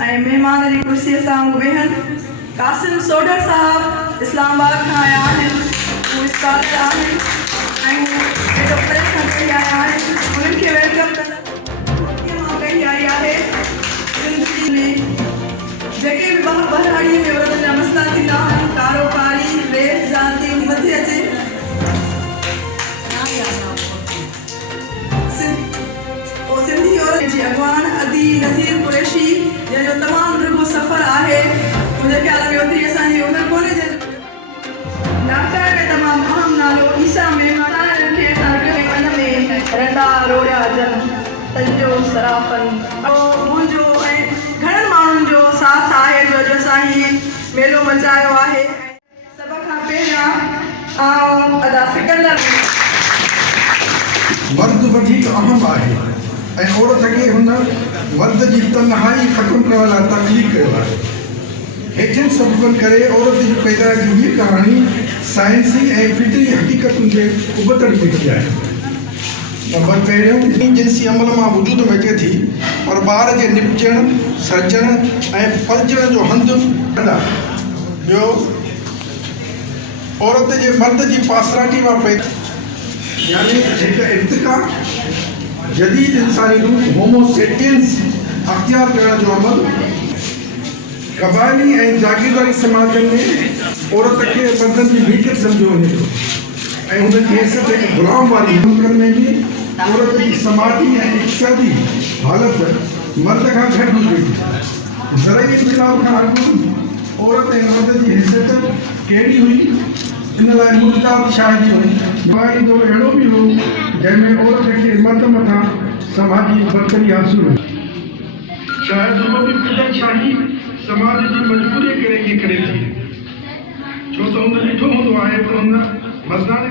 ऐं महिमान जी कुर्सीअ सां वेहन। कासिम सोडर साहब इस्लामाबाद खां आया आहिनि। उहे स्कॉलर आहिनि ऐं एॾो परे खां कई आया आहिनि। उन्हनि खे वेलकम कंदड़ मां कई आई आहे। ज़िंदगी में जेके बि बहिराणीअ में औरतुनि जा मसइला थींदा आहिनि, कारोबारी रेस ज़ाती मथे अचे, सिंधी औरत जी अॻवान अदी नज़ीर कुरैशी जंहिंजो तमामु रुगो सफ़र आहे। मुंहिंजे ख़्याल में ओतिरी असांजी उमिरि कोन्हे। डॉक्टर में तमामु अहम नालो ईसा मेमन खे असां वन में रंडा रोड़िया अचनि तंजो सराफन मुंहिंजो ऐं घणनि माण्हुनि जो साथ आहे जो असां हीउ मेलो मचायो आहे। सभ खां पहिरियां आउं अदा सिकंदर मर्द वधीक अहम आहे ऐं औरत खे हुन मर्द जी तन्हाई ख़तमु करण लाइ तकलीफ़ कयो आहे। हेठिन सबबनि करे औरत जी पैदाइश जी कहाणी साइंसी ऐं फितरी हक़ीक़तुनि जे उबतड़ मिटी आहे। नंबर पहिरियों जिनसी अमल मां वजूद में अचे थी और ॿार जे निपचण सर्जण ऐं पलजण जो हंधु कंदा। ॿियो औरत जे मर्द जी पासराटी मां पैदा यानी हिकु इर्तिका जदीद इंसानी रूप होमोसेपियंस अख्तियार करण जो अमल। क़बाइली ऐं जागीरदारी समाजनि में औरत खे मर्दनि जी मिल्कियत सम्झो वञे थो ऐं हुननि जी हैसियत हिकु ग़ुलाम वारी मुल्कनि में बि औरत जी समाजी ऐं इक़्तिसादी हालत मर्द खां घटि हुजे थी। ज़रई इन्क़िलाब खां अॻु औरत ऐं मर्द जी हैसियत कहिड़ी हुई, इन लाइ मुल्ताज़ शाहिदी हुई। क़बाइली दौरु अहिड़ो बि हो जंहिंमें औरत खे मर्द मथां समाजी बरतरी हासिल हुई। शायदि उहो बि फिदरशाही समाज जी मजबूरी करे इहे करे थी, छो त हुन ॾिठो हूंदो आहे त हुन मर्दाने